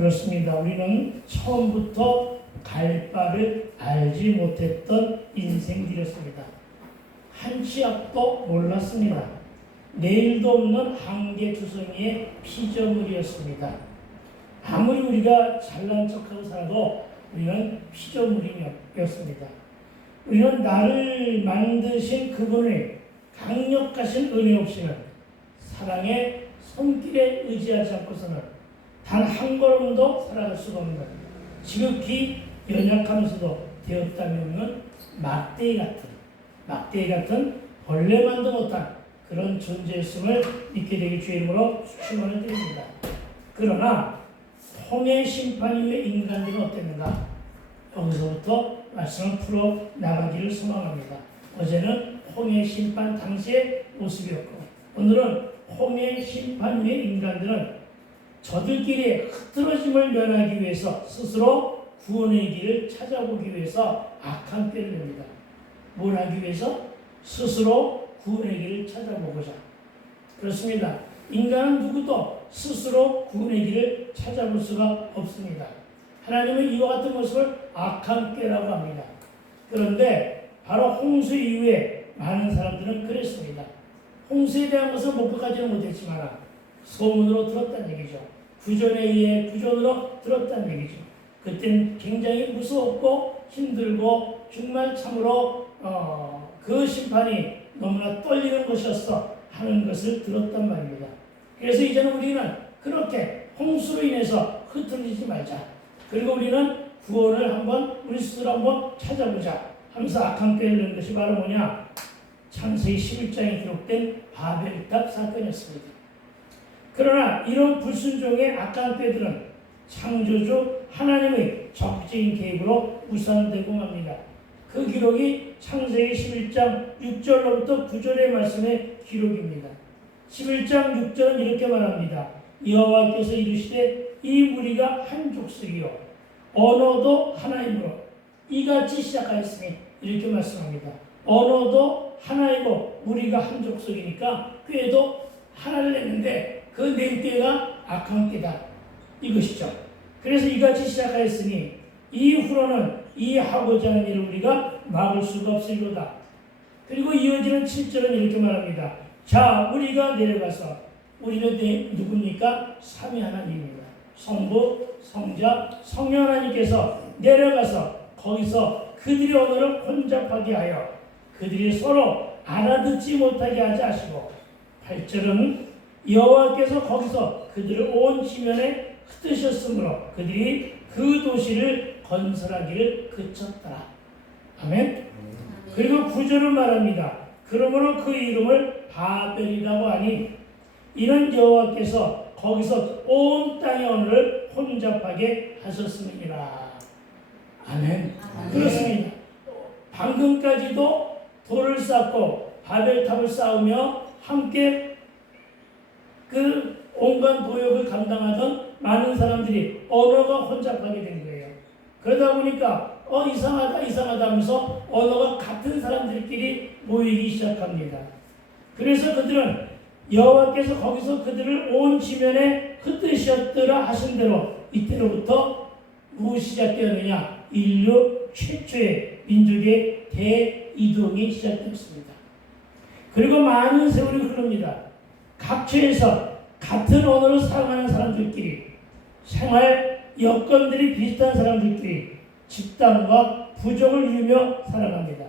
그렇습니다. 우리는 처음부터 갈 바를 알지 못했던 인생들이었습니다. 한 치 앞도 몰랐습니다. 내일도 없는 한계투성이의 피조물이었습니다. 아무리 우리가 잘난 척하고 살아도 우리는 피조물이었습니다. 우리는 나를 만드신 그분의 강력하신 은혜 없이는 사랑의 손길에 의지하지 않고서는 단 한 걸음도 살아갈 수가 없는 지극히 연약하면서도 되었다미 없는 막대기 같은 벌레만도 못한 그런 존재였음을 믿게 되길 주의 이름으로 축원을 드립니다. 그러나 홍해 심판 이후에 인간들은 어땠는가? 여기서부터 말씀을 풀어 나가기를 소망합니다. 어제는 홍해 심판 당시의 모습이었고 오늘은 홍해 심판 후의 인간들은 저들끼리 흐트러짐을 면하기 위해서 스스로 구원의 길을 찾아보기 위해서 악한 꾀를 냅니다. 뭘 하기 위해서? 스스로 구원의 길을 찾아보고자. 그렇습니다. 인간은 누구도 스스로 구원의 길을 찾아볼 수가 없습니다. 하나님은 이와 같은 모습을 악한 꾀라고 합니다. 그런데 바로 홍수 이후에 많은 사람들은 그랬습니다. 홍수에 대한 것을 목격하지는 못했지만 소문으로 들었다는 얘기죠. 구전에 의해 구전으로 들었다는 얘기죠. 그땐 굉장히 무서웠고 힘들고 정말 참으로 그 심판이 너무나 떨리는 것이었어 하는 것을 들었단 말입니다. 그래서 이제는 우리는 그렇게 홍수로 인해서 흐트러지지 말자. 그리고 우리는 구원을 한번 우리 스스로 한번 찾아보자 하면서 악한 꾀를 낸 것이 바로 뭐냐? 창세기 11장에 기록된 바벨탑 사건이었습니다. 그러나 이런 불순종의 악한 꾀들은 창조주 하나님의 적극적인 개입으로 무산되고 맙니다. 그 기록이 창세기 11장 6절로부터 9절의 말씀의 기록입니다. 11장 6절은 이렇게 말합니다. 여호와께서 이르시되 이 무리가 한 족속이요 언어도 하나이므로 이같이 시작하였으니 이렇게 말씀합니다. 언어도 하나이고 무리가 한 족속이니까 꾀도 하나를 냈는데 그 낸 꾀가 악한 꾀다 이것이죠. 그래서 이같이 시작하였으니 이후로는 이 하고자 하는 일을 우리가 막을 수가 없으리로다. 그리고 이어지는 7절은 이렇게 말합니다. 자, 우리가 내려가서 우리는 누굽니까? 삼위 하나님입니다. 성부, 성자, 성령 하나님께서 내려가서 거기서 그들의 언어를 혼잡하게 하여 그들이 서로 알아듣지 못하게 하지 하시고 8절은 여호와께서 거기서 그들을 온 지면에 흩으셨으므로 그들이 그 도시를 건설하기를 그쳤더라. 아멘. 그리고 9절은 말합니다. 그러므로 그 이름을 바벨이라고 하니 이는 여호와께서 거기서 온 땅의 언어를 혼잡하게 하셨음이니라. 아멘. 그렇습니다. 방금까지도 돌을 쌓고 바벨탑을 쌓으며 함께 그 온갖 도역을 감당하던 많은 사람들이 언어가 혼잡하게 된 거예요. 그러다 보니까 이상하다 하면서 언어가 같은 사람들끼리 모이기 시작합니다. 그래서 그들은 여호와께서 거기서 그들을 온 지면에 흩으셨더라 하신 대로 이때로부터 무엇이 시작되었느냐? 인류 최초의 민족의 대이동이 시작됐습니다. 그리고 많은 세월이 흐릅니다. 각처에서 같은 언어를 사용하는 사람들끼리 생활 여건들이 비슷한 사람들끼리 집단과 부족을 이루며 살아갑니다.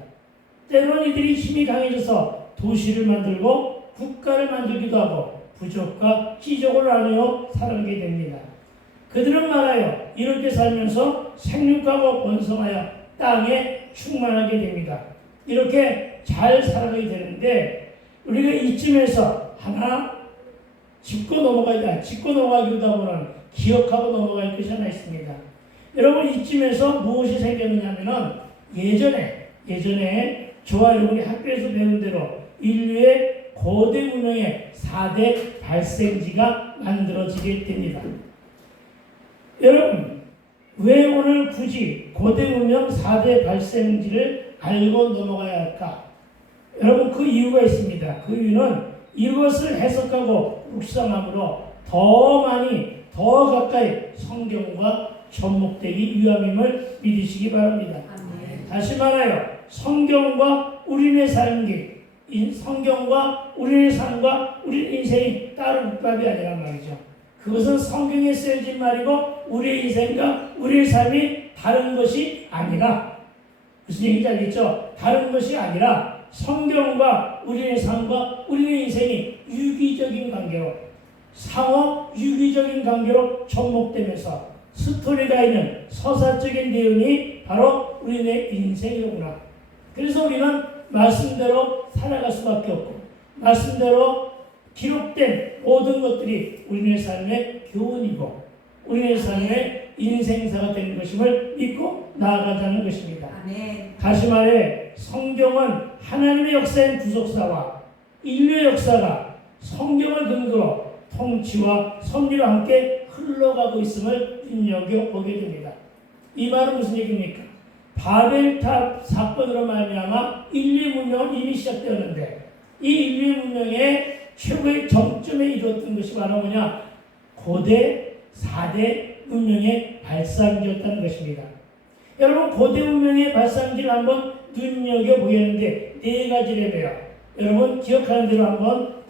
때로는 이들이 힘이 강해져서 도시를 만들고 국가를 만들기도 하고 부족과 귀족을 나누어 살아가게 됩니다. 그들은 말하여 이렇게 살면서 생육하고 번성하여 땅에 충만하게 됩니다. 이렇게 잘 살아가게 되는데 우리가 이쯤에서 하나 짚고 넘어가기보다 보면 기억하고 넘어갈 것이 하나 있습니다. 여러분 이쯤에서 무엇이 생겼느냐 하면은 예전에 저와 여러분이 학교에서 배운 대로 인류의 고대 문명의 4대 발생지가 만들어지게 됩니다. 여러분 왜 오늘 굳이 고대 문명 4대 발생지를 알고 넘어가야 할까? 여러분 그 이유가 있습니다. 그 이유는 이것을 해석하고 묵상함으로 더 많이 더 가까이 성경과 접목되기 위함임을 믿으시기 바랍니다. 아멘. 다시 말하여 성경과 우리의 삶기, 성경과 우리의 삶과 우리 인생이 따로 국밥이 아니란 말이죠. 그것은 성경에 쓰여진 말이고 우리의 인생과 우리의 삶이 다른 것이 아니라, 무슨 얘기인지 알겠죠? 다른 것이 아니라 성경과 우리의 삶과 우리의 인생이 유기적인 관계로, 상호 유기적인 관계로 접목되면서 스토리가 있는 서사적인 내용이 바로 우리의 인생이로구나. 그래서 우리는 말씀대로 살아갈 수밖에 없고, 말씀대로 기록된 모든 것들이 우리의 삶의 교훈이고 우리의 삶의 인생사가 되는 것임을 믿고 나아가자는 것입니다. 아멘. 다시 말해 성경은 하나님의 역사인 구속사와 인류의 역사가 성경을 근거로 통치와 섭리와 함께 흘러가고 있음을 눈여겨보게 됩니다. 이 말은 무슨 얘기입니까? 바벨탑 사건으로 말미암아 인류의 문명은 이미 시작되었는데, 이 인류의 문명의 최고의 정점에 이르렀던 것이 바로 뭐냐? 고대 4대 문명의 발상기였다는 것입니다. 여러분, 고대 문명의 발상기를 한번 눈여겨보겠는데 네 가지래요. 여러분 기억하는 대로 한번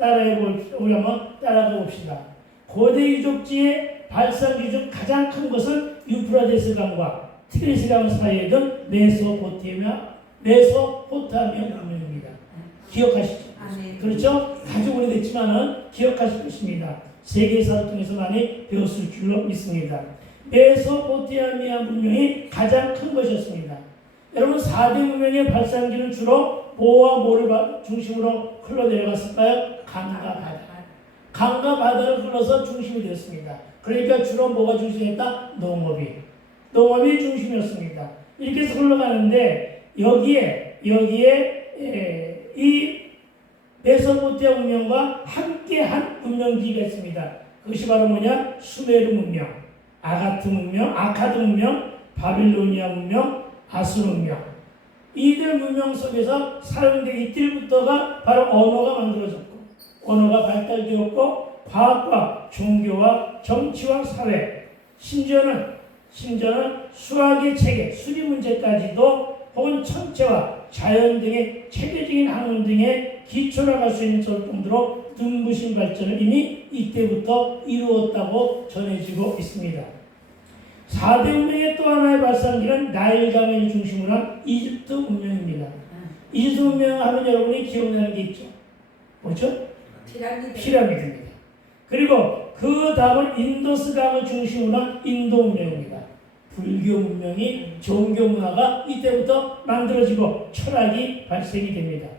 우리 한번 따라가 봅시다. 고대 유적지의 발상기 중 가장 큰 것은 유프라데스 강과 티그리스 강 사이에 있던 메소포타미아 문명입니다. 기억하시죠? 아멘. 그렇죠? 아주 오래됐지만은 기억하실 것입니다. 세계사를 통해서 많이 배웠을 줄로 믿습니다. 메소포타미아 문명이 가장 큰 것이었습니다. 여러분, 4대 문명의 발상기는 주로 뭐와 뭐를 중심으로 흘러내려갔을까요? 강과 바다. 강과 바다를 흘러서 중심이 되었습니다. 그러니까 주로 뭐가 중심이었다? 농업이 중심이었습니다. 이렇게 해서 흘러가는데 여기에 이 메소포타미아 문명과 함께한 문명지가 있습니다. 그것이 바로 뭐냐? 수메르 문명, 아카드 문명, 바빌로니아 문명, 아수르 문명. 이들 문명 속에서 사용된 이때부터가 바로 언어가 만들어졌고, 언어가 발달되었고, 과학과 종교와 정치와 사회, 심지어는 수학의 체계, 수리 문제까지도 혹은 천체와 자연 등의 체계적인 학문 등의 기초를 갈 수 있는 정도로 눈부신 발전을 이미 이때부터 이루었다고 전해지고 있습니다. 4대 문명의 또 하나의 발상기는 나일강을 중심으로 한 이집트 문명입니다. 이집트 문명 하면 여러분이 기억나는 게 있죠. 뭐죠? 피라미드입니다. 그리고 그 다음은 인더스강을 중심으로 한 인도 문명입니다. 불교 문명이, 종교 문화가 이때부터 만들어지고 철학이 발생이 됩니다.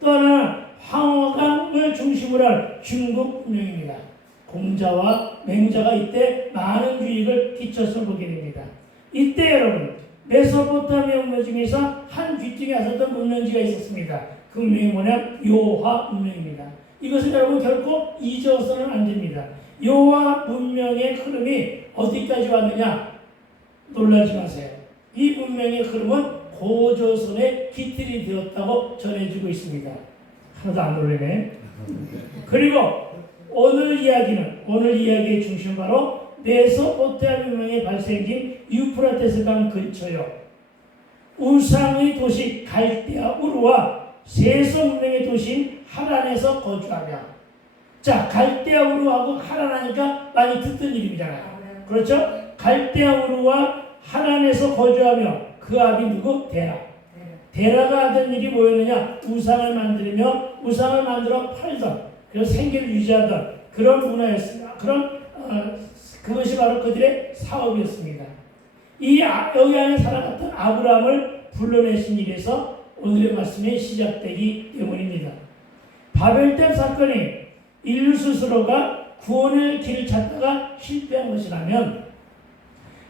또 하나는 황허강을 중심으로 한 중국 문명입니다. 공자와 맹자가 이때 많은 유익을 끼쳐서 보게 됩니다. 이때 여러분, 메소포타미아 문명 중에서 한 귀퉁이 하셨던 문명지가 있었습니다. 그 문명이 뭐냐? 요하 문명입니다. 이것은 여러분 결코 잊어서는 안 됩니다. 요하 문명의 흐름이 어디까지 왔느냐? 놀라지 마세요. 이 문명의 흐름은 고조선의 기틀이 되었다고 전해지고 있습니다. 하나도 안 놀라네. 그리고 오늘 이야기의 중심 바로 메소포타미아 문명의 발생지인 유프라테스 강 근처요. 우상의 도시 갈대아 우르와 세소 문명의 도시인 하란에서 거주하며, 자, 갈대아 우르하고 하란 하니까 많이 듣던 이름이잖아요. 그렇죠? 갈대아 우르와 하란에서 거주하며 그 아비 누구? 데라가 하던 일이 뭐였느냐? 우상을 만들어 팔던, 그래서 생계를 유지하던 그런 문화였습니다. 그것이 바로 그들의 사업이었습니다. 여기 안에 살아갔던 아브라함을 불러내신 일에서 오늘의 말씀이 시작되기 때문입니다. 바벨탑 사건이 인류 스스로가 구원의 길을 찾다가 실패한 것이라면,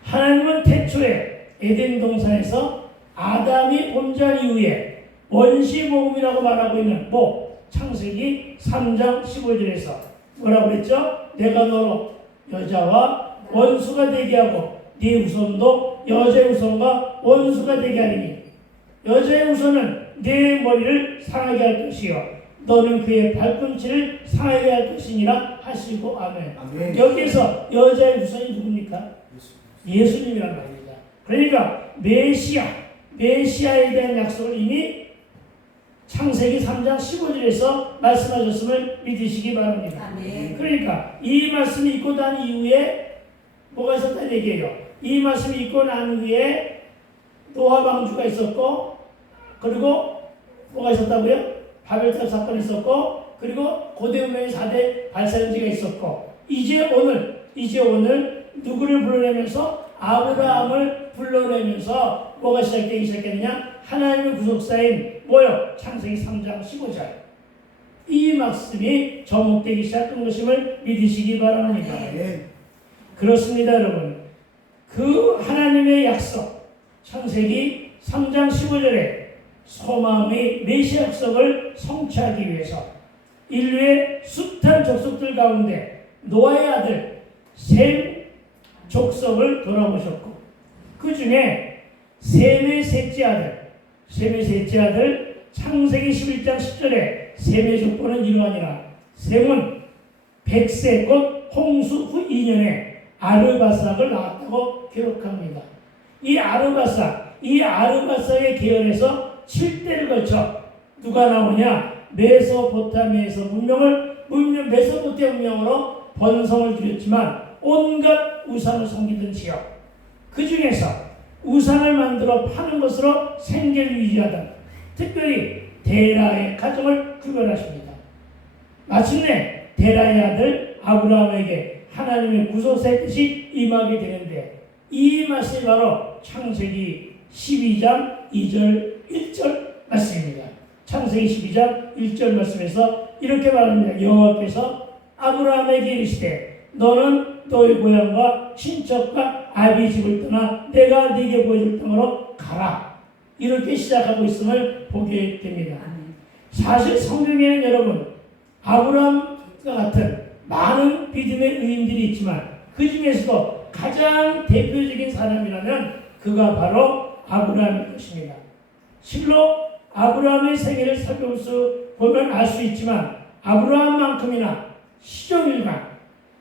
하나님은 태초에 에덴 동산에서 아담이 범죄한 이후에 원시모범이라고 말하고 있는 창세기 3장 15절에서 뭐라고 그랬죠? 내가 너로 여자와 원수가 되게 하고 네 후손도 여자의 후손과 원수가 되게 하리니 여자의 후손은 네 머리를 상하게 할 것이요 너는 그의 발꿈치를 상하게 할 것이니라 하시고 아멘. 아멘. 여기에서 여자의 우선이 누굽니까? 예수님이란 말입니다. 그러니까 메시아에 대한 약속을 이미 창세기 3장 15절에서 말씀하셨음을 믿으시기 바랍니다. 아멘. 그러니까 이 말씀이 있고 난 이후에 뭐가 있었다는 얘기예요. 이 말씀이 있고 난 후에 노아 방주가 있었고, 그리고 뭐가 있었다고요? 바벨탑 사건이 있었고, 그리고 고대 문명의 4대 발사연지가 있었고, 이제 오늘 누구를 불러내면서 아브라함을 불러내면서 뭐가 시작되기 시작했느냐? 하나님의 구속사인 뭐요? 창세기 3장 15절. 이 말씀이 접목되기 시작한 것임을 믿으시기 바랍니다. 네. 그렇습니다, 여러분. 그 하나님의 약속, 창세기 3장 15절에 소망의 메시아 약속을 성취하기 위해서 인류의 숱한 족속들 가운데 노아의 아들 셈 족속을 돌아보셨고, 그 중에 셈의 셋째 아들 창세기 11장 10절에 셈의 족보는 이러하니라. 셈은 100세 곧 홍수 후 2년에 아르바삭을 낳았다고 기록합니다. 이 아르바삭의 계열에서 7대를 거쳐 누가 나오냐? 메소포타미아에서 메소포타미아 문명으로 번성을 들였지만 온갖 우상을 섬기던 지역, 그 중에서 우상을 만들어 파는 것으로 생계를 유지하던 특별히 데라의 가정을 구별하십니다. 마침내 데라의 아들 아브라함에게 하나님의 구속의 뜻이 임하게 되는데, 이 말씀이 바로 창세기 12장 2절 1절 말씀입니다. 창세기 12장 1절 말씀에서 이렇게 말합니다. 여호와께서 아브라함에게 이르시되 너는 너의 고향과 친척과 아비 집을 떠나 내가 네게 보여줄 땅으로 가라. 이렇게 시작하고 있음을 보게 됩니다. 사실 성경에는 여러분 아브라함과 같은 많은 믿음의 의인들이 있지만 그 중에서도 가장 대표적인 사람이라면 그가 바로 아브라함일 것입니다. 실로 아브라함의 생애를 살펴보면 알 수 있지만 아브라함만큼이나 시종일관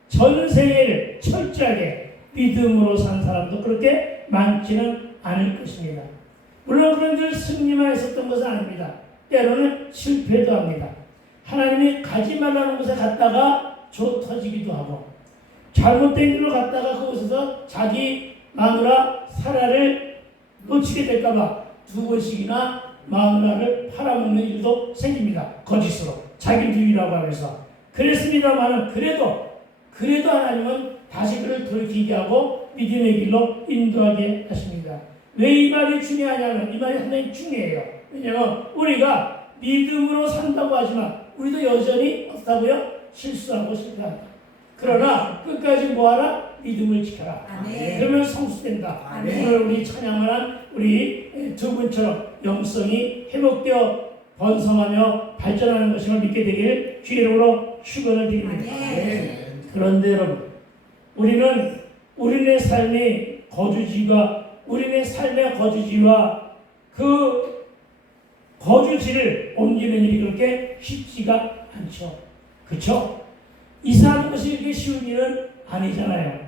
전 생애를 철저하게 믿음으로 산 사람도 그렇게 많지는 않을 것입니다. 물론 그런들 승리만 했었던 것은 아닙니다. 때로는 실패도 합니다. 하나님이 가지 말라는 곳에 갔다가 조 터지기도 하고, 잘못된 길로 갔다가 그곳에서 자기 마누라 사라를 놓치게 될까봐 2번씩이나 마누라를 팔아먹는 일도 생깁니다. 거짓으로 자기 누이라고 하면서. 그랬습니다만 그래도 하나님은 다시 그를 돌이키게 하고 믿음의 길로 인도하게 하십니다. 왜 이 말이 중요하냐면 이 말이 상당히 중요해요. 왜냐하면 우리가 믿음으로 산다고 하지만 우리도 여전히 어떻다고요? 실수하고 실패한다. 그러나 끝까지 뭐하라? 믿음을 지켜라. 아멘. 그러면 성수된다. 아멘. 오늘 우리 찬양을 한 우리 두 분처럼 영성이 회복되어 번성하며 발전하는 것임을 믿게 되길 주의 이름으로 축원을 드립니다. 아멘. 그런데 여러분, 우리네 삶의 거주지와 그 거주지를 옮기는 일이 그렇게 쉽지가 않죠. 그렇죠? 이사하는 것이 이렇게 쉬운 일은 아니잖아요.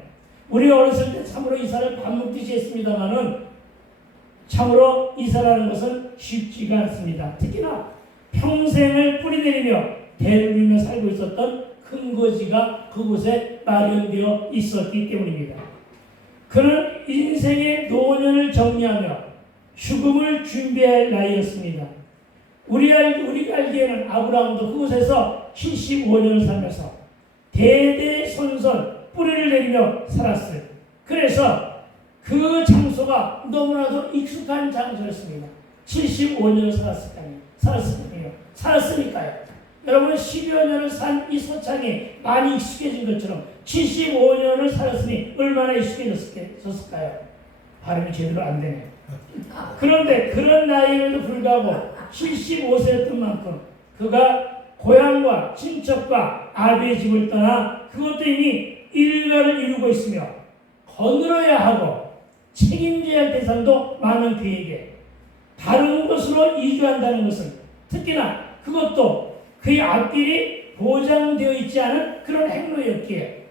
우리가 어렸을 때 참으로 이사를 밥 먹듯이 했습니다만은 참으로 이사라는 것은 쉽지가 않습니다. 특히나 평생을 뿌리내리며 대를 이루며 살고 있었던 근거지가 그곳에 마련되어 있었기 때문입니다. 그는 인생의 노년을 정리하며 죽음을 준비할 나이였습니다. 우리가 알기에는 아브라함도 그곳에서 75년을 살면서 대대손손 뿌리를 내리며 살았어요. 그래서 그 장소가 너무나도 익숙한 장소였습니다. 75년을 살았으니까요. 여러분 10여 년을 산 이 소창이 많이 익숙해진 것처럼 75년을 살았으니 얼마나 익숙해졌을까요? 발음이 제대로 안 되네요. 그런데 그런 나이에도 불구하고 75세였던 만큼 그가 고향과 친척과 아비의 집을 떠나 그것도 이미 일가를 이루고 있으며 거느려야 하고 책임져야 할 대상도 많은 그에게 다른 곳으로 이주한다는 것은, 특히나 그것도 그의 앞길이 보장되어 있지 않은 그런 행로였기에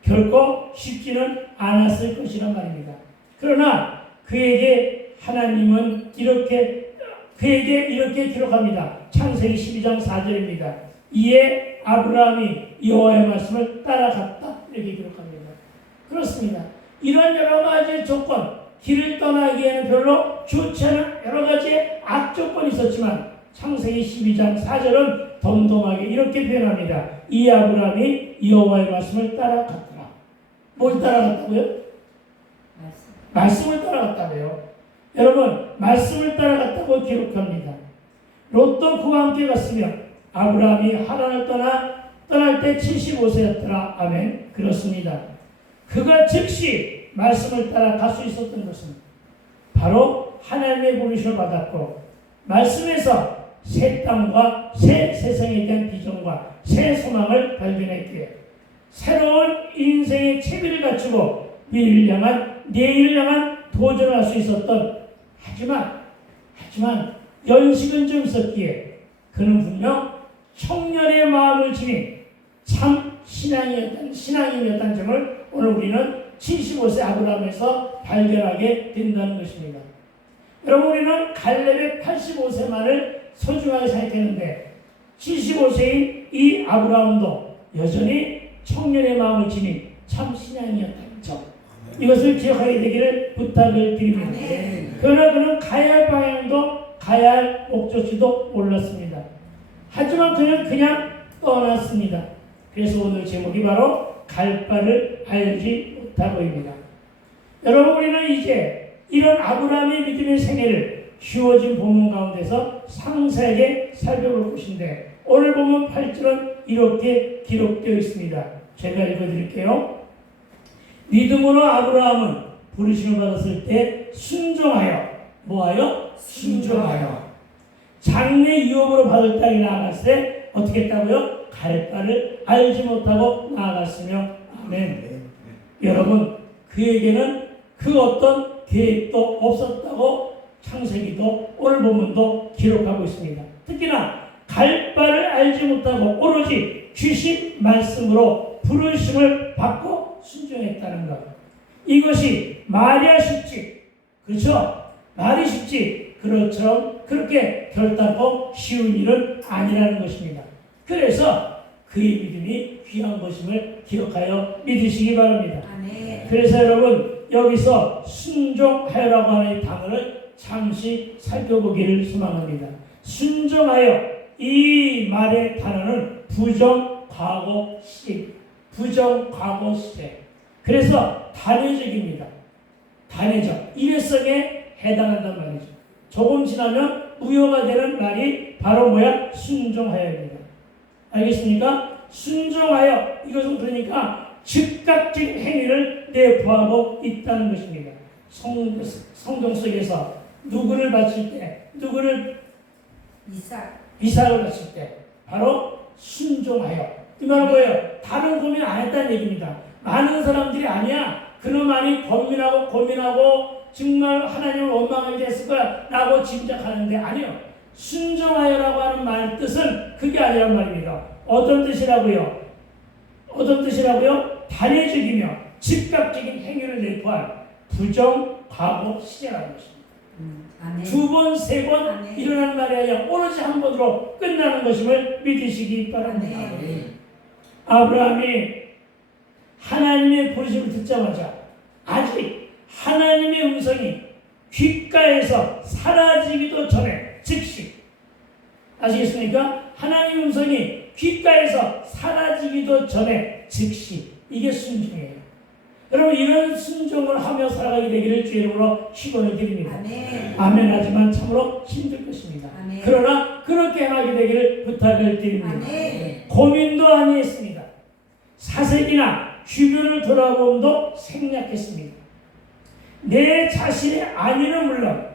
결코 쉽지는 않았을 것이란 말입니다. 그러나 그에게 하나님은 그에게 이렇게 기록합니다. 창세기 12장 4절입니다. 이에 아브라함이 여호와의 말씀을 따라갔다. 이렇게 기록합니다. 그렇습니다. 이런 여러 가지 조건, 길을 떠나기에는 별로 좋지 않은 여러 가지의 악조건이 있었지만 창세기 12장 4절은 덤덤하게 이렇게 표현합니다. 이 아브라함이 여호와의 말씀을 따라갔더라. 뭘 따라갔다고요? 말씀을 따라갔다고요. 여러분, 말씀을 따라갔다고 기록합니다. 롯도 그와 함께 갔으며 아브라함이 하란을 떠날 때 75세였더라. 아멘. 그렇습니다. 그가 즉시 말씀을 따라 갈 수 있었던 것은 바로 하나님의 부르심을 받았고 말씀에서 새 땅과 새 세상에 대한 비전과 새 소망을 발견했기에 새로운 인생의 채비를 갖추고 미래를 향한 내일을 향한 도전을 할 수 있었던 하지만 연식은 좀 있었기에 그는 분명 청년의 마음을 지닌 참 신앙인이었다는 점을 오늘 우리는 75세 아브라함에서 발견하게 된다는 것입니다. 여러분, 우리는 갈렙의 85세만을 소중하게 생각했는데 75세인 이 아브라함도 여전히 청년의 마음을 지닌 참 신앙이었다는 점, 이것을 기억하게 되기를 부탁을 드립니다. 그러나 그는 가야 할 방향도 가야 할 목적지도 몰랐습니다. 하지만 그는 그냥 떠났습니다. 그래서 오늘 제목이 바로 갈 바를 알지 못하고입니다. 여러분, 우리는 이제 이런 아브라함의 믿음의 생애를 쉬워진 본문 가운데서 상세하게 살펴볼 것인데 오늘 본문 8절은 이렇게 기록되어 있습니다. 제가 읽어드릴게요. 믿음으로 아브라함은 부르심을 받았을 때 순종하여 뭐하여? 순종하여 장래 유업으로 받을 땅에 나아갔을 때 어떻게 했다고요? 갈 바를 알지 못하고 나아갔으며 아멘. 여러분, 그에게는 그 어떤 계획도 없었다고 창세기도 오늘 본문도 기록하고 있습니다. 특히나 갈 바를 알지 못하고 오로지 주신 말씀으로 부르심을 받고 순종했다는 것. 이것이 말이야 쉽지. 그렇죠? 말이 쉽지. 그렇게 결단코 쉬운 일은 아니라는 것입니다. 그래서 그의 믿음이 귀한 것임을 기억하여 믿으시기 바랍니다. 아멘. 그래서 여러분, 여기서 순종하여라고 하는 이 단어를 잠시 살펴보기를 소망합니다. 순종하여, 이 말의 단어는 부정과거 시제, 부정과거 시제. 그래서 단회적입니다. 단회적, 일회성에 해당한단 말이죠. 조금 지나면 무효가 되는 말이 바로 뭐야? 순종하여입니다. 알겠습니까? 순종하여, 이것은 그러니까 즉각적인 행위를 내포하고 있다는 것입니다. 성경 속에서 누구를 바칠 때, 이삭을 바칠 때 바로 순종하여. 이 말은 뭐예요? 다른 고민 안 했다는 얘기입니다. 많은 사람들이 아니야, 그놈만이 고민하고 정말 하나님을 원망하게 됐을 거야 라고 짐작하는데 아니요. 순종하여라고 하는 말 뜻은 그게 아니란 말입니다. 어떤 뜻이라고요? 단회적이며 즉각적인 행위를 내포한 부정과거 시제라는 것입니다. 두 번, 세 번 일어나는 말이 아니라 오로지 한 번으로 끝나는 것임을 믿으시기 바랍니다. 아브라함이 하나님의 부르심을 듣자마자 아직 하나님의 음성이 귓가에서 사라지기도 전에 즉시, 아시겠습니까? 하나님의 음성이 귓가에서 사라지기도 전에 즉시, 이게 순종이에요. 여러분, 이런 순종을 하며 살아가게 되기를 주의 이름으로 축원을 드립니다. 아멘. 하지만 참으로 힘들 것입니다. 아멘. 그러나 그렇게 하게 되기를 부탁을 드립니다. 아멘. 고민도 아니했습니다. 사색이나 주변을 돌아보면도 생략했습니다. 내 자신의 안위는 물론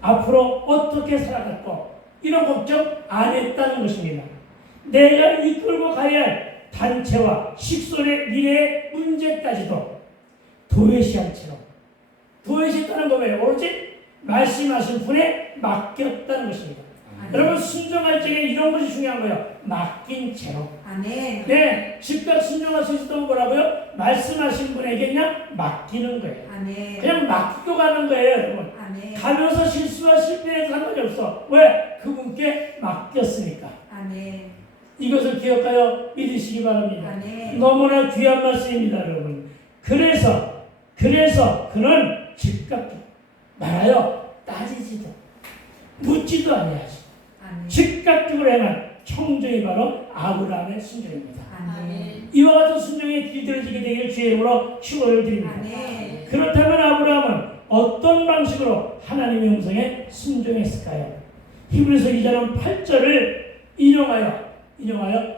앞으로 어떻게 살아갔고 이런 걱정 안 했다는 것입니다. 내가 이끌고 가야 할 단체와 식솔의 미래의 문제까지도 도외시한 채로, 도외시했다는 거 뭐예요? 오로지 말씀하신 분에 맡겼다는 것입니다. 여러분 순종할 적에 이런 것이 중요한 거예요. 맡긴 채로. 아멘. 네, 즉각 순종할 수 있었던 뭐라고요? 말씀하신 분에게 그냥 맡기는 거예요. 아멘. 그냥 맡기고 가는 거예요, 여러분. 아멘. 가면서 실수와 실패해도 상관이 없어. 왜? 그분께 맡겼으니까. 아멘. 이것을 기억하여 믿으시기 바랍니다. 아멘. 너무나 귀한 말씀입니다, 여러분. 그래서 그는 즉각 말하여 따지지도 묻지도 아니하시. 아멘. 즉각적으로 행한 청정이 바로 아브라함의 순종입니다. 아멘. 이와 같은 순종에 길들여지게 되길 주의 이름으로 축원을 드립니다. 아멘. 그렇다면 아브라함은 어떤 방식으로 하나님의 음성에 순종했을까요? 히브리서 2장 8절을 인용하여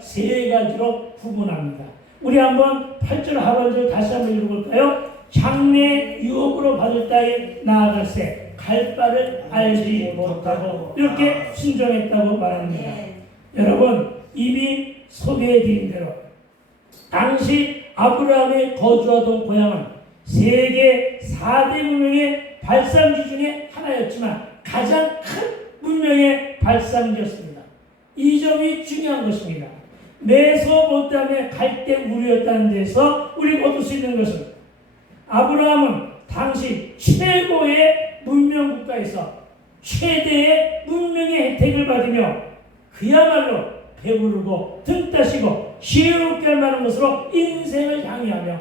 세 가지로 구분합니다. 우리 한번 8절 하반절 다시 한번 읽어볼까요? 장래 유업으로 받을 땅에 나아갈새 갈 바를 알지 못하고 이렇게 순종했다고 말합니다. 아멘. 여러분 이미 소개해드린 대로 당시 아브라함이 거주하던 고향은 세계 4대 문명의 발상지 중에 하나였지만 가장 큰 문명의 발상지였습니다. 이 점이 중요한 것입니다. 메소포타미아 갈대 우르였다는 데서 우리가 얻을 수 있는 것은 아브라함은 당시 최고의 문명 국가에서 최대의 문명의 혜택을 받으며 그야말로 배부르고 등 따시고 지혜롭게 할 만한 것으로 인생을 향유하며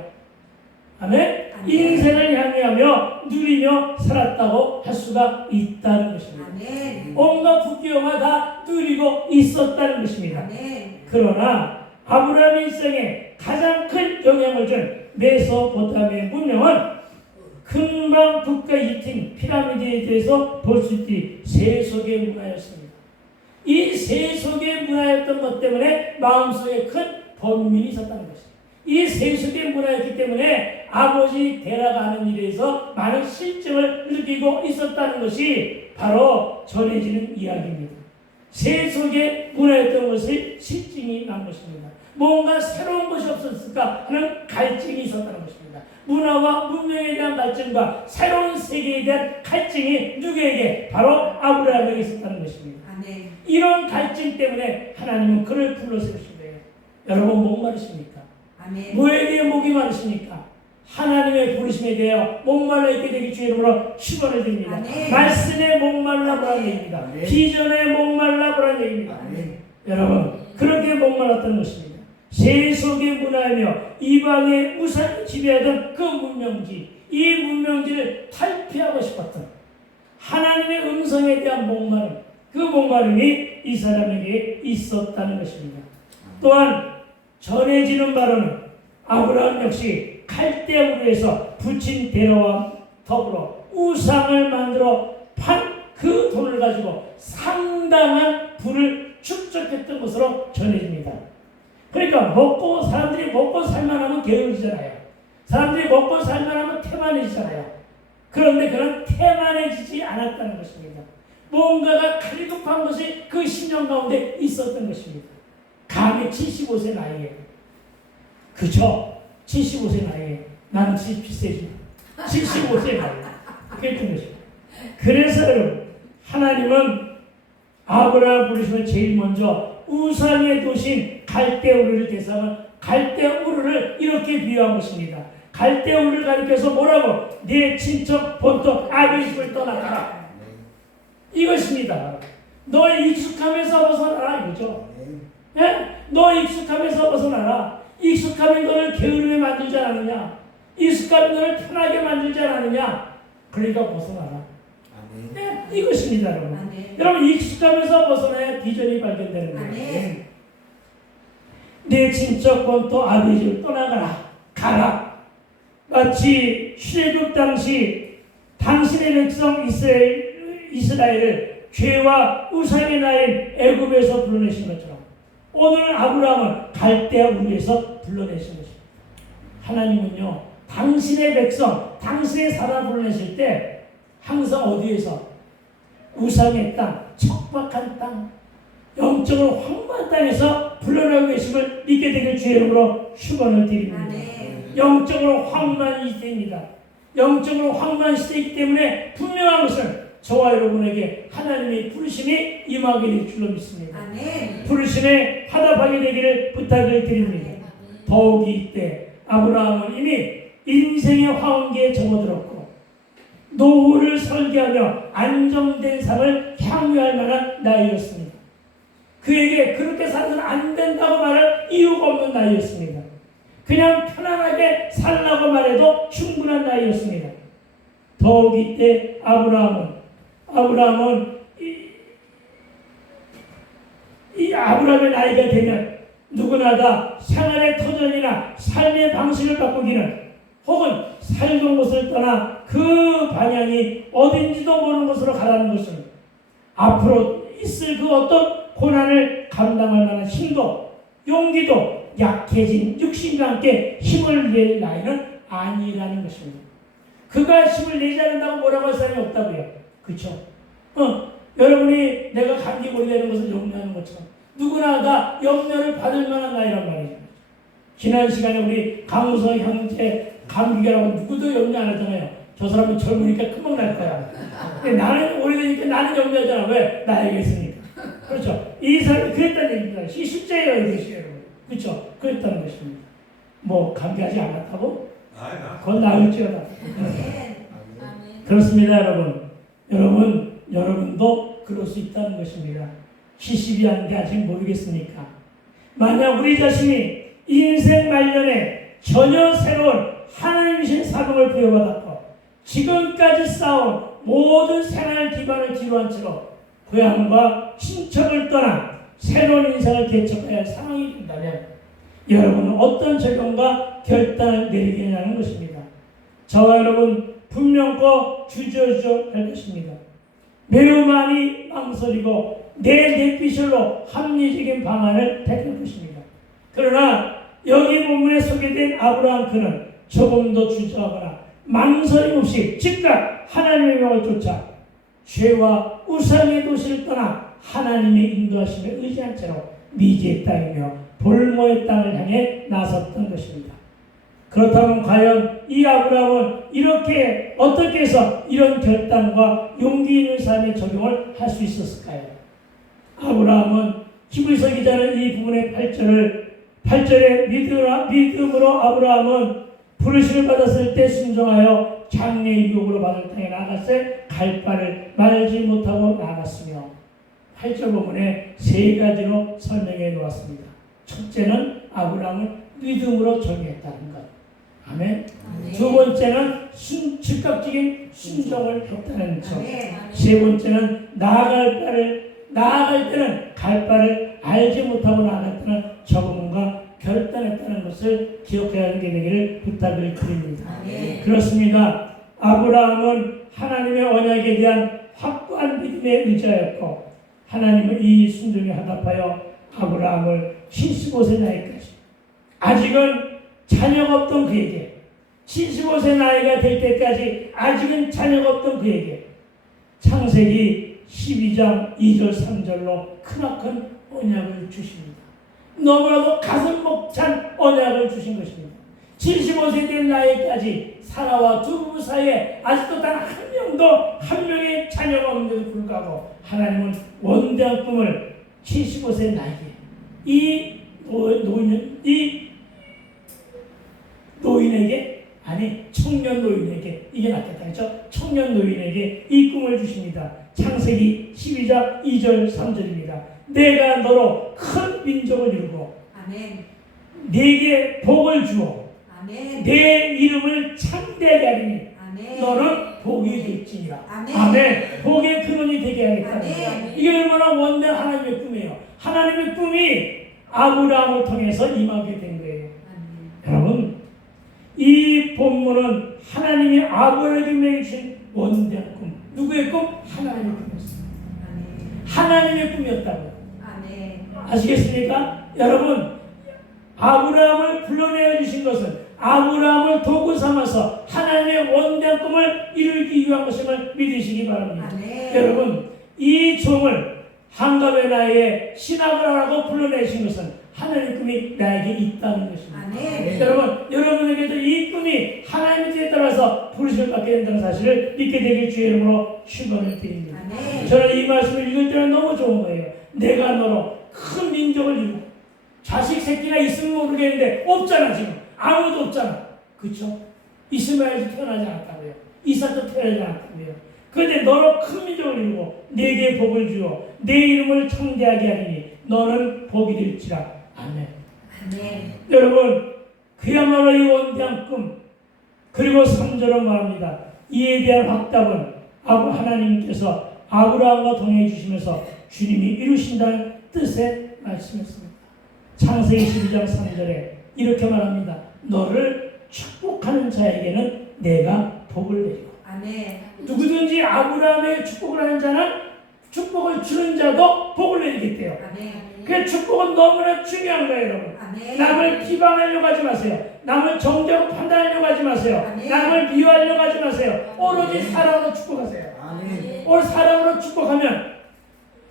아멘? 인생을 향유하며 누리며 살았다고 할 수가 있다는 것입니다. 아멘. 온갖 풍경을 다 누리고 있었다는 것입니다. 아멘. 그러나 아브라함의 일생에 가장 큰 영향을 준 메소포타미아 문명은 금방 국가 이팀 피라미드에 대해서 볼 수 있듯이 세속의 문화였습니다. 이 세속의 문화였던 것 때문에 마음속에 큰 번민이 있었다는 것입니다. 이 세속의 문화였기 때문에 아버지 데라가 하는 일에서 많은 실증을 느끼고 있었다는 것이 바로 전해지는 이야기입니다. 세속의 문화였던 것이 실증이 난 것입니다. 뭔가 새로운 것이 없었을까 하는 갈증이 있었다는 것입니다. 문화와 문명에 대한 갈증과 새로운 세계에 대한 갈증이 누구에게? 바로 아브라함에게 있었다는 것입니다. 아멘. 이런 갈증 때문에 하나님은 그를 불러세우신 거예요. 여러분 목마르십니까? 아멘. 뭐에 대해 목이 마르십니까? 하나님의 부르심에 대하여 목말라 있게 되기 주의 이름으로 축원을 드립니다. 아멘. 말씀에 목말라 보라는 얘기입니다. 아멘. 비전에 목말라 보라는 얘기입니다. 아멘. 여러분 그렇게 목말랐다는 것입니다. 세속의 문화이며 이방의 우상이 지배하던 그 문명지, 이 문명지를 탈피하고 싶었던 하나님의 음성에 대한 목마름, 그 목마름이 이 사람에게 있었다는 것입니다. 또한 전해지는 바로는 아브라함 역시 칼데우르에서 부친 데라와 더불어 우상을 만들어 판 그 돈을 가지고 상당한 부를 축적했던 것으로 전해집니다. 그러니까 사람들이 먹고 살만하면 게으르잖아요. 사람들이 먹고 살만하면 태만해지잖아요. 그런데 그런 태만해지지 않았다는 것입니다. 뭔가가 갈급한 것이 그 신령 가운데 있었던 것입니다. 감히 75세 나이에, 그죠? 75세 나이에 나는 77세지. 75세 나이에 그랬던 것입니다. 그래서 여러분 하나님은 아브라함 부르시면 제일 먼저 우상의 도시인 갈대우르를 대상을 갈대우르를 이렇게 비유한 것입니다. 갈대우르를 가리켜서 뭐라고? 네 친척 본토 아비집을 떠나가라. 이것입니다. 너 익숙함에서 벗어나라 이거죠. 예? 너 익숙함에서 벗어나라. 익숙함이 너를 게으르게 만들지 않느냐? 익숙함이 너를 편하게 만들지 않느냐? 그러니까 벗어나라. 네, 이것입니다, 여러분. 아멘. 여러분 익숙함에서 벗어나야 비전이 발견되는 거예요. 아멘. 내 친척 본토 아비집을 떠나가라. 가라. 마치 출애굽 당시 당신의 백성 이스라엘을 죄와 우상의 나라인 애굽에서 불러내신 것처럼 오늘 아브라함은 갈대우르에서 불러내신 것입니다. 하나님은요 당신의 백성, 당신의 사람 불러내실 때 항상 어디에서? 우상의 땅, 척박한 땅, 영적으로 황무한 땅에서 불러내고 계심을 믿게 되길 주의 이름으로 축원을 드립니다. 아멘. 영적으로 황무한 시대입니다. 영적으로 황무한 시대이기 때문에 분명한 것은 저와 여러분에게 하나님의 부르심이 임하게 될 줄로 믿습니다. 아멘. 부르심에 화답하게 되기를 부탁을 드립니다. 더욱이 이때 아브라함은 이미 인생의 황혼기에 접어들었고 노후를 설계하며 안정된 삶을 향유할 만한 나이였습니다. 그에게 그렇게 살아서는 안 된다고 말할 이유가 없는 나이였습니다. 그냥 편안하게 살라고 말해도 충분한 나이였습니다. 더욱 이때 아브라함은 이 아브라함의 나이가 되면 누구나 다 생활의 터전이나 삶의 방식을 바꾸기는 혹은 살던 곳을 떠나 그 방향이 어딘지도 모르는 곳으로 가라는 것은 앞으로 있을 그 어떤 고난을 감당할 만한 힘도 용기도 약해진 육신과 함께 힘을 낼 나이는 아니라는 것입니다. 그가 힘을 내지 않는다고 뭐라고 할 사람이 없다고요. 그렇죠? 여러분이 내가 감기 걸리는 것을 염려하는 것처럼 누구나 다 염려를 받을 만한 나이란 말이죠. 지난 시간에 우리 강우서 형제 감기라고 누구도 염려 안 하잖아요. 저 사람은 젊으니까 금방 날 거야. 근데 나는 오래되니까 나는 염려하잖아. 왜? 나에게 있으니까. 그렇죠? 이 사람이 그랬다는 얘기입니다. 이 실제예요, 이것이 여러분. 그렇죠? 그랬다는 것입니다. 뭐 감기하지 않았다고? 그건 나을지어다. 그렇습니다, 여러분. 여러분도 그럴 수 있다는 것입니다. 70이 안 돼 아직 모르겠으니까. 만약 우리 자신이 인생 말년에 전혀 새로운 하나님이신 사명을 부여받았고 지금까지 쌓아온 모든 생활 기반을 기로한 채로 고향과 친척을 떠나 새로운 인생을 개척해야 할 상황이 된다면 여러분은 어떤 적용과 결단을 내리겠냐는 것입니다. 저와 여러분 분명코 주저주저 할 것입니다. 매우 많이 망설이고 내 뇌피셜로 합리적인 방안을 택할 것입니다. 그러나 여기 본문에 소개된 아브라함 그는 조금도 주저하거나 망설임 없이 즉각 하나님의 명을 쫓아 죄와 우상의 도시를 떠나 하나님의 인도하심에 의지한 채로 미지의 땅이며 볼모의 땅을 향해 나섰던 것입니다. 그렇다면 과연 이 아브라함은 이렇게 어떻게 해서 이런 결단과 용기 있는 삶의 적용을 할 수 있었을까요? 아브라함은 히브리서 기자는 이 부분의 8절에 믿음으로 아브라함은 부르심을 받았을 때 순종하여 장래의 유혹으로 받을 땅에 나갔을 갈 바를 말지 못하고 나갔으며 8절 부분에 세 가지로 설명해 놓았습니다. 첫째는 아브라함을 믿음으로 정했다는 것. 아멘. 두 번째는 즉각적인 순종을 했다는 것. 세 번째는 나아갈 때는 갈 바를 알지 못하고 나아갔다는 적응과 결단했다는 것을 기억해야 하게 되기를 부탁을 드립니다. 그렇습니다. 아브라함은 하나님의 언약에 대한 확고한 믿음에 의지하였고 하나님은 이 순종에 화답하여 아브라함을 75세 나이까지 아직은 자녀가 없던 그에게 75세 나이가 될 때까지 아직은 자녀가 없던 그에게 창세기 12장 2절 3절로 크나큰 언약을 주십니다. 너무나도 가슴 벅찬 언약을 주신 것입니다. 75세 된 나이까지 사라와 두 부부 사이에 아직도 단 한 명의 자녀가 없는데도 불구하고 하나님은 원대한 꿈을 75세 나이에 이 노인에게 청년 노인에게 이게 낫겠다 그렇죠? 청년 노인에게 이 꿈을 주십니다. 창세기 12장 2절 3절입니다. 내가 너로 큰 민족을 이루고 네게 복을 주어 내 이름을 참되게 하리니 너는 복이 될지니라. 아멘. 복의 근원이 되게 하겠다. 이게 얼마나 원대한 하나님의 꿈이에요. 하나님의 꿈이 아브라함을 통해서 임하게 된 거예요. 여러분 이 본문은 하나님이 아브라함에게 주신 원대한 꿈. 누구의 꿈? 하나님의 꿈이었어요. 하나님의 꿈이었다고요. 아시겠습니까? 여러분 아브라함을 불러내어 주신 것은 아브라함을 도구 삼아서 하나님의 원대한 꿈을 이루기 위한 것임을 믿으시기 바랍니다. 여러분 이 종을 한갑의 나이에 신학을 하라고 불러내신 것은 하나님의 꿈이 나에게 있다는 것입니다. 아멘. 여러분, 여러분에게도 이 꿈이 하나님의 뜻에 따라서 부르심을 받게 된다는 사실을 믿게 되길 주의 이름으로 축원을 드립니다. 아멘. 저는 이 말씀을 읽을 때는 너무 좋은 거예요. 내가 너로 큰 민족을 이루고 자식 새끼가 있으면 모르겠는데 없잖아. 지금 아무도 없잖아. 그렇죠? 이스마엘도 태어나지 않았다고요. 이삭도 태어나지 않았다고요. 그런데 너로 큰 민족을 이루고 내게 복을 주어 내 이름을 창대하게 하리니 너는 복이 될지라. 아멘. 아멘. 여러분, 그야말로 이 원대한 꿈, 그리고 3절은 말합니다. 이에 대한 확답은 하나님께서 아브라함과 동행해 주시면서 주님이 이루신다는 뜻의 말씀이었습니다. 창세기 12장 3절에 이렇게 말합니다. 너를 축복하는 자에게는 내가 복을 내리고. 아멘. 누구든지 아브라함의 축복을 하는 자는 축복을 주는 자도 복을 내리겠대요. 아멘. 그 축복은 너무나 중요한 거예요, 여러분. 아멘. 남을 비방하려고 하지 마세요. 남을 정죄하고 판단하려고 하지 마세요. 아멘. 남을 미워하려고 하지 마세요. 오로지 사랑으로 축복하세요. 아멘. 오늘 사랑으로 축복하면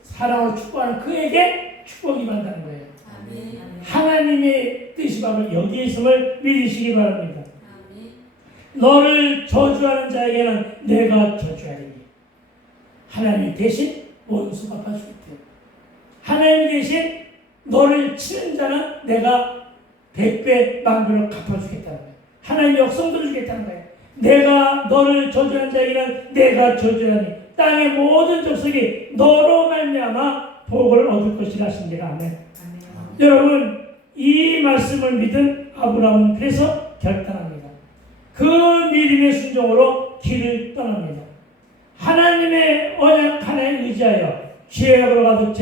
사랑으로 축복하는 그에게 축복이 임한다는 거예요. 아멘. 하나님의 뜻이 바로 여기에 있음을 믿으시기 바랍니다. 너를 저주하는 자에게는 내가 저주하리니 하나님 대신 원수 갚아주겠대요. 하나님 대신 너를 치는 자는 내가 100배 만배로 갚아주겠다는 거예요. 하나님 역성도 주겠다는 거예요. 내가 너를 저주하는 자에게는 내가 저주하니 땅의 모든 족속이 너로 말미암아 복을 얻을 것이라 하신대라. 아멘. 아멘. 여러분, 이 말씀을 믿은 아브라함은 그래서 결단합니다. 그 믿음의 순종으로 길을 떠납니다. 하나님의 언약 하나에 의지하여 죄악으로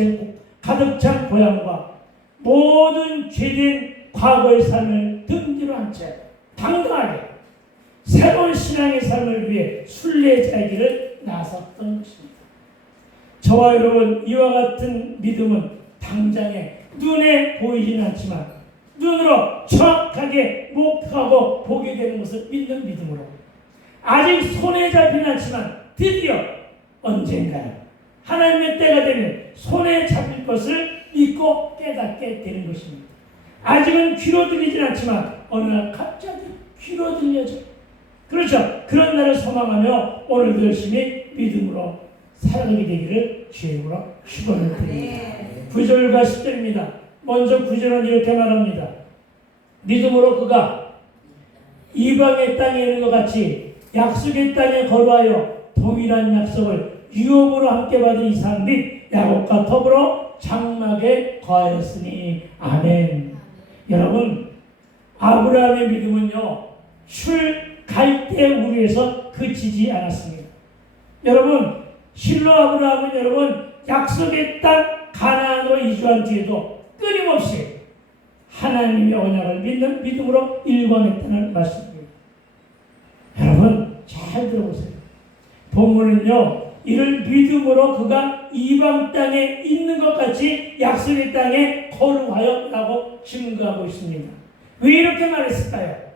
가득 찬 고향과 모든 죄된 과거의 삶을 등 뒤로 한 채 당당하게 새로운 신앙의 삶을 위해 순례자의 길을 나섰던 것입니다. 저와 여러분, 이와 같은 믿음은 당장에 눈에 보이지는 않지만 눈으로 정확하게 목표하고 보게 되는 것을 믿는 믿음으로 아직 손에 잡히진 않지만 드디어 언젠가는 하나님의 때가 되면 손에 잡힐 것을 믿고 깨닫게 되는 것입니다. 아직은 귀로 들리진 않지만 어느 날 갑자기 귀로 들려져. 그렇죠. 그런 날을 소망하며 오늘도 열심히 믿음으로 살아가게 되기를 주의 이름으로 축원을 드립니다. 9절과 10절입니다. 먼저 9절은 이렇게 말합니다. 믿음으로 그가 이방의 땅에 있는 것 같이 약속의 땅에 거루하여 동일한 약속을 유업으로 함께 받은 이삭 및 야곱과 더불어 장막에 거하였으니. 아멘. 여러분, 아브라함의 믿음은요, 갈대 우리에서 그치지 않았습니다. 여러분, 실로 아브라함은 여러분 약속의 땅 가나안으로 이주한 뒤에도 끊임없이 하나님의 언약을 믿는 믿음으로 일관했다는 말씀입니다. 여러분 잘 들어보세요. 본문은요, 이를 믿음으로 그가 이방 땅에 있는 것 같이 약속의 땅에 거룩하였다고 증거하고 있습니다. 왜 이렇게 말했을까요?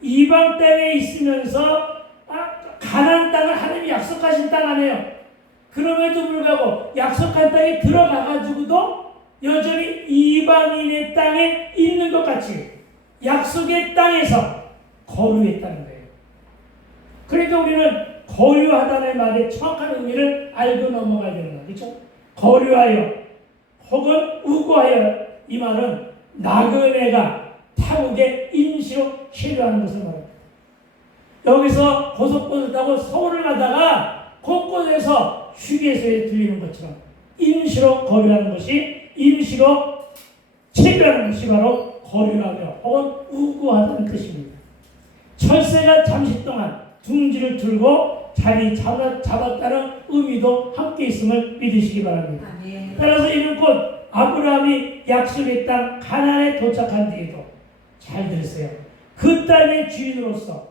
이방 땅에 있으면서 가나안 땅을 하나님이 약속하신 땅 아니에요. 그럼에도 불구하고 약속한 땅에 들어가가지고도 여전히 이방인의 땅에 있는 것 같이 약속의 땅에서 거류했다는 거예요. 그러니까 우리는 거류하다는 말의 정확한 의미를 알고 넘어가야 되는 거예요. 그렇죠? 거류하여 혹은 우고하여, 이 말은 나그네가 타국에 임시로 체류하는 것을 말합니다. 여기서 고속버스 타고 서울을 가다가 곳곳에서 휴게소에 들리는 것처럼 임시로 거류하는 것이, 임시로 체류하는 것이 바로 거류하며 혹은 우고하다는 뜻입니다. 철새가 잠시 동안 둥지를 들고 자리 잡았다는 의미도 함께 있음을 믿으시기 바랍니다. 아멘. 따라서 이는 곧 아브라함이 약속의 땅 가나안에 도착한 뒤에도, 잘 들으세요, 그 땅의 주인으로서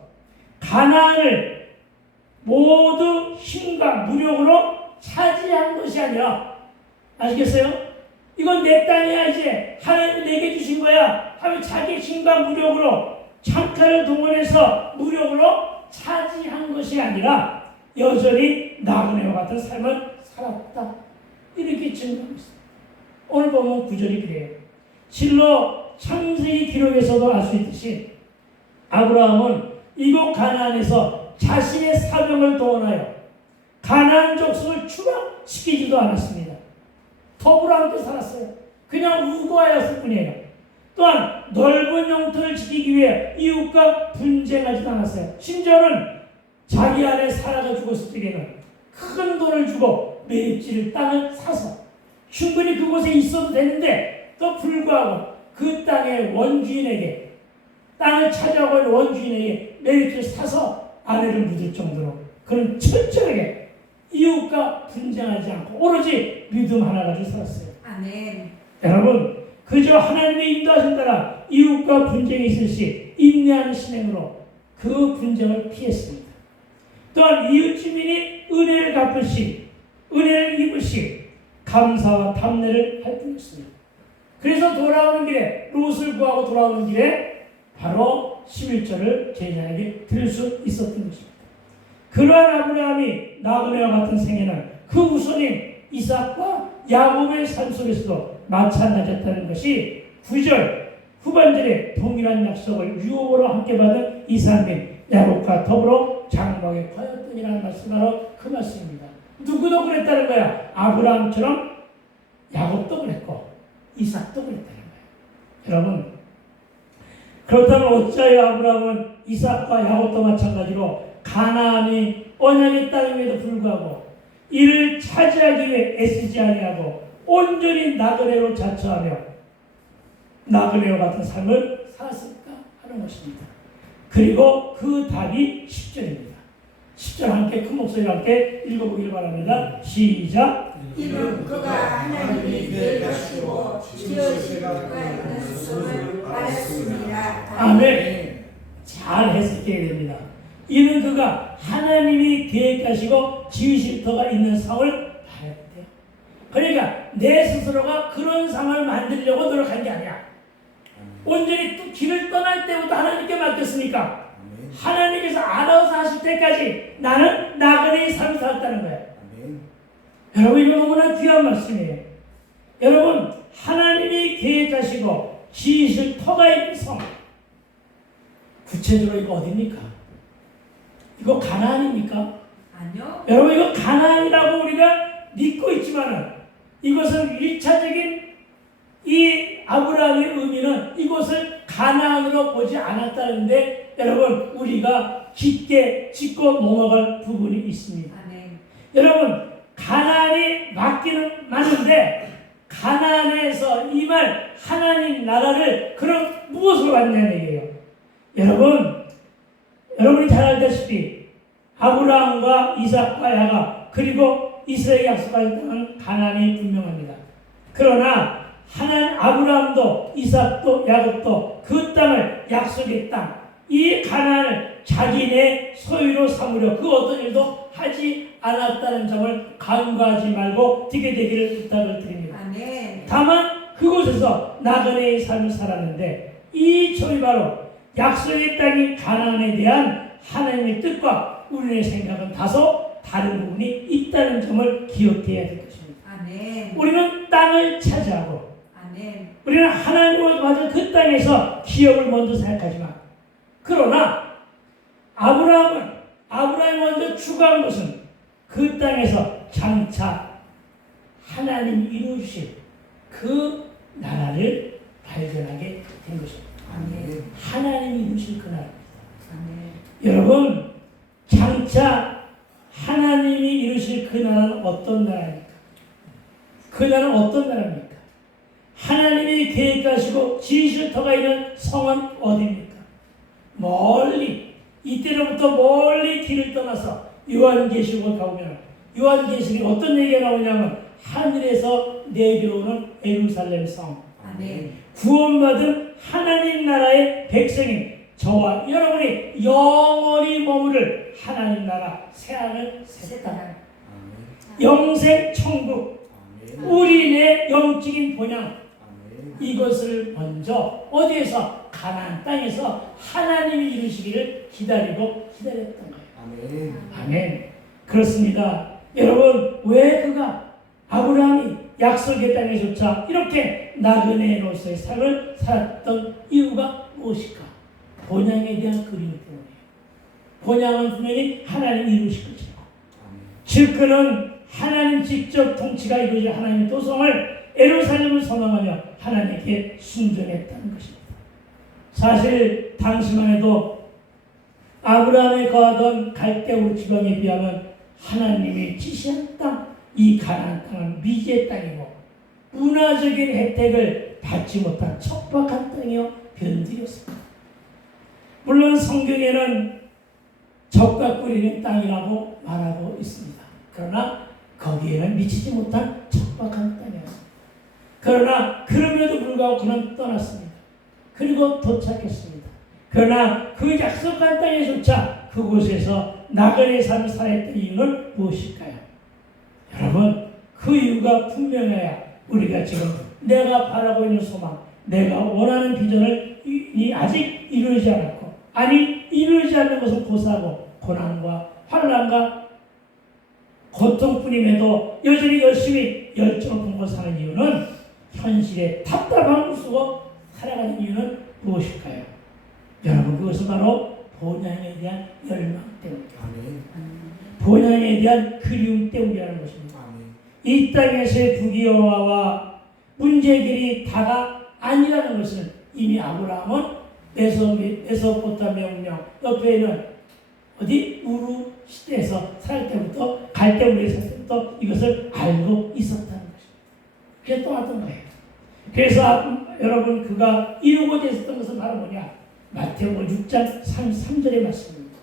가나안을 모두 힘과 무력으로 차지한 것이 아니라, 아시겠어요? 이건 내 땅이야, 이제 하나님이 내게 주신 거야 하면 자기 힘과 무력으로 창칼을 동원해서 무력으로 차지한 것이 아니라 여전히 나그네와 같은 삶을 살았다, 이렇게 증거하고 있습니다. 오늘 보면 9절이 그래요. 실로 창세기 기록에서도 알 수 있듯이 아브라함은 이곳 가나안에서 자신의 사명을 동원하여 가나안 족속을 추방시키지도 않았습니다. 더불어 함께 살았어요. 그냥 우거하였을 뿐이에요. 또한 넓은 영토를 지키기 위해 이웃과 분쟁하지도 않았어요. 심지어는 자기 아내 사라가 죽었을 때에는 큰 돈을 주고 매입지를 땅을 사서 충분히 그곳에 있어도 되는데 또 불구하고 그 땅의 원주인에게 땅을 차지하고 있는 원주인에게 매입지를 사서 아내를 묻을 정도로 그는 철저하게 이웃과 분쟁하지 않고 오로지 믿음 하나 가지고 살았어요. 아멘. 여러분, 그저 하나님의 인도하신 따라 이웃과 분쟁이 있을 시 인내하는 신행으로 그 분쟁을 피했습니다. 또한 이웃 주민이 은혜를 갚을 시, 은혜를 입을 시 감사와 담례를 할 뿐이었습니다. 그래서 돌아오는 길에 롯을 구하고 돌아오는 길에 바로 11절을 제자에게 드릴 수 있었던 것입니다. 그러한 아브라함이 나그네와 같은 생애는 그 후손인 이삭과 야곱의 삶 속에서도 마찬가지였다는 것이 9절 후반절에 동일한 약속을 유업으로 함께 받은 이삭민 야곱과 더불어 장막에 거였더니라는 말씀 바로 그 말씀입니다. 누구도 그랬다는 거야. 아브라함처럼 야곱도 그랬고 이삭도 그랬다는 거야. 여러분, 그렇다면 어찌하여 아브라함은 이삭과 야곱도 마찬가지로 가나안이 언약의 땅임에도 불구하고 이를 차지하기 위해 애쓰지 아니하고 온전히 나그네로 자처하며 나그네와 같은 삶을 살았을까 하는 것입니다. 그리고 그 답이 10절입니다. 10절 함께 큰 목소리로 함께 읽어보길 바랍니다. 시작. 이는 그가 하나님이 계획하시고 지으신 그가 있는 수를 알았습니다. 아멘. 잘 해석해야 됩니다. 이는 그가 하나님이 계획하시고 지으실 터가 있는 상을 바랬대요. 그러니까 내 스스로가 그런 상을 만들려고 노력한 게 아니야. 온전히 또 길을 떠날 때부터 하나님께 맡겼으니까 하나님께서 알아서 하실 때까지 나는 나그네의 삶을 살았다는 거예요. 여러분, 이거 너무나 귀한 말씀이에요. 여러분, 하나님이 계획하시고 지으실 터가 있는 성, 구체적으로 이거 어디입니까? 이거 가나안입니까? 아니요. 여러분, 이거 가나안이라고 우리가 믿고 있지만은 이것은 1차적인 이 아브라함의 의미는 이곳을 가나안으로 보지 않았다는데 여러분, 우리가 깊게 짚고 넘어갈 부분이 있습니다. 아멘. 여러분, 가나안이 맞기는 맞는데 가나안에서 이 말 하나님 나라를 그런 무엇으로 받냐는 얘기예요. 여러분이 잘 알다시피 아브라함과 이삭과 야곱 그리고 이스라엘의 약속한 땅은 가나안이 분명합니다. 그러나 아브라함도 이삭도 야곱도 그 땅을 약속의 땅, 이 가나안을 자기네 소유로 삼으려 그 어떤 일도 하지 않았다는 점을 간과하지 말고 듣게 되기를 부탁을 드립니다. 아멘. 다만 그곳에서 나그네의 삶을 살았는데 이 점이 바로 약속의 땅인 가나안에 대한 하나님의 뜻과 우리의 생각은 다소 다른 부분이 있다는 점을 기억해야 될 것입니다. 아멘. 우리는 땅을 차지하고 아멘. 우리는 하나님과 맞은 그 땅에서 기업을 먼저 생각하지만 그러나 아브라함이 먼저 추구한 것은 그 땅에서 장차 하나님이 이루실 그 나라를 발견하게 된 것입니다. 아멘. 하나님이 이루실 그 나라입니다. 아멘. 여러분, 장차 하나님이 이루실 그 나라는 어떤 나라입니까? 그 나라는 어떤 나라입니까? 하나님이 계획하시고 지으실 터가 있는 성은 어디입니까? 멀리, 이때로부터 멀리 길을 떠나서 요한계시록을 가보면 요한계시록에 어떤 얘기가 나오냐면 하늘에서 내려오는 예루살렘 성, 아멘. 구원받은 하나님 나라의 백성인 저와 여러분이 영원히 머무를 하나님 나라 새하늘 새 땅, 영생 천국, 우리의 영적인 본향, 이것을 먼저 어디에서? 가나안 땅에서 하나님이 이루시기를 기다렸던 거예요. 아멘. 그렇습니다. 여러분, 왜 아브라함이 약속의 땅에조차 이렇게 나그네로서의 삶을 살았던 이유가 무엇일까? 본향에 대한 그림 때문이에요. 본향은 분명히 하나님 이루실 것이고, 즉 그는 하나님 직접 통치가 이루어질 하나님의 도성을 예루살렘을 소망하며 하나님께 순종했다는 것입니다. 사실 당시만 해도 아브라함이 거하던 갈대우 지방에 비하면 하나님이 지시한 땅, 이 가나안 땅은 미지의 땅이고 문화적인 혜택을 받지 못한 척박한 땅이요 변질이었습니다. 물론 성경에는 적과 꿀이는 땅이라고 말하고 있습니다. 그러나 거기에는 미치지 못한 척박한 땅이었습니다. 그러나 그럼에도 불구하고 그는 떠났습니다. 그리고 도착했습니다. 그러나 그 약속한 땅에조차 그곳에서 나그네 삶을 살았던 이유는 무엇일까요? 여러분, 그 이유가 분명해야 우리가 지금 내가 바라고 있는 소망, 내가 원하는 비전을 아직 이루어지지 않았고, 아니 이루어지지 않는 것은 고사고 고난과 환난과 고통뿐임에도 여전히 열심히 열정을 품고 사는 이유는 현실에 답답함을 쓰고 살아가는 이유는 무엇일까요? 여러분, 그것은 바로 본향에 대한 열망 때문입니다. 본향에 대한 그리움 때문이라는 것입니다. 이 땅에서의 부귀영화와 문제들이 다가 아니라는 것은 이미 아브라함은 메소포타미아 문명 옆에는 어디 우루 시대에서 살 때부터 갈대우르에 살 때부터 이것을 알고 있었다는 것입니다. 그게 떠났던 거예요. 그래서 여러분, 그가 이루고자 했었던 것은 바로 뭐냐? 마태복음 6장 33절의 말씀입니다.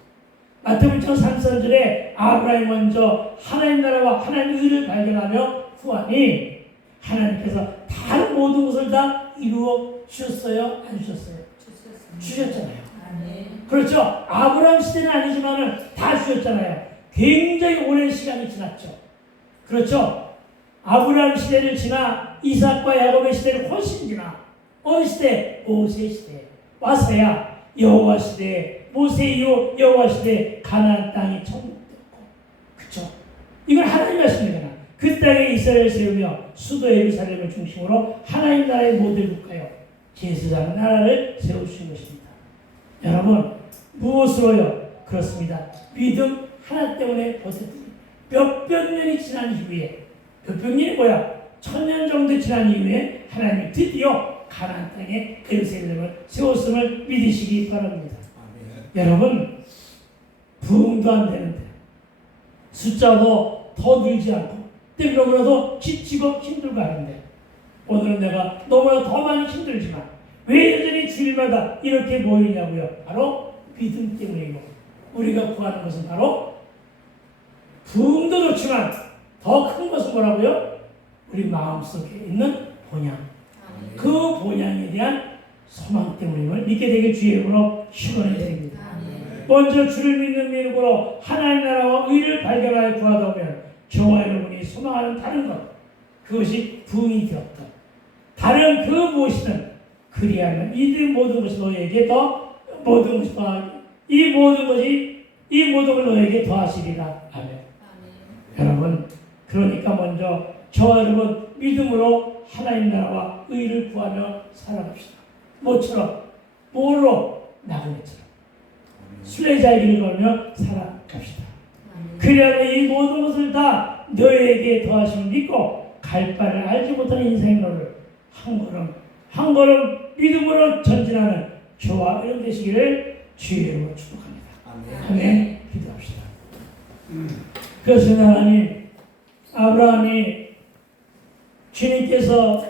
마태복음 6장 33절에 아브라함이 먼저 하나님 나라와 하나님의 의를 발견하며 구하니 하나님께서 다른 모든 것을 다 이루어 주셨어요? 안 주셨어요? 주셨잖아요. 그렇죠. 아브라함 시대는 아니지만 다 주셨잖아요. 굉장히 오랜 시간이 지났죠. 그렇죠. 아브라함 시대를 지나 이삭과 야곱의 시대를 훨씬 지나 어느 시대? 모세 시대 와서야 여호와 시대, 모세 이후 여호와 시대 가나안 땅이 정복되었고, 그렇죠. 이건 하나님 말씀이잖아. 그 땅에 이스라엘을 세우며 수도 예루살렘을 중심으로 하나님 나라의 모델 국가요 제사장 나라를 세우신 것입니다. 여러분, 무엇으로요? 그렇습니다. 믿음 하나 때문에 버텼더니 몇백 년이 지난 이후에, 몇백 년이 뭐야? 1000년 정도 지난 이후에 하나님이 드디어 가나안 땅에 예루살렘을 세웠음을 믿으시기 바랍니다. 여러분, 부흥도 안 되는데 숫자도 더 늘지 않고 때로라도 지치고 힘들고 하는데, 오늘은 내가 너무나 더 많이 힘들지만 왜 여전히 주일마다 이렇게 모이냐고요? 바로 믿음 때문이고, 우리가 구하는 것은 바로 부흥도 좋지만 더 큰 것은 뭐라고요? 우리 마음속에 있는 본향, 그 본향에 대한 소망 때문임을 믿게 되길 주의 이름으로 축원해 드립니다. 먼저 주를 믿는 믿음으로 하나님 나라와 의를 발견하여 구하다 보면 저와 여러분이 소망하는 다른 것, 그것이 부흥이 되었다. 다른 그 무엇이든 그리하면 이들 모든 것이 너에게 더 모든 것이 이 모든 걸 너에게 더하시리라. 아멘. 여러분, 그러니까 먼저 저와 여러분 믿음으로 하나님 나라와 의를 구하며 살아갑시다. 뭐처럼? 뭘로? 나그네처럼 순례자의 길을 걸으며 살아갑시다. 그래야 이 모든 것을 다 너에게 더하심을 믿고 갈 바를 알지 못하는 인생의 너를 한 걸음 믿음으로 전진하는 저와 여러분 되시기를 주의 이름으로 축복합니다. 아멘. 기도합시다. 그래서 하나님, 아브라함이 주님께서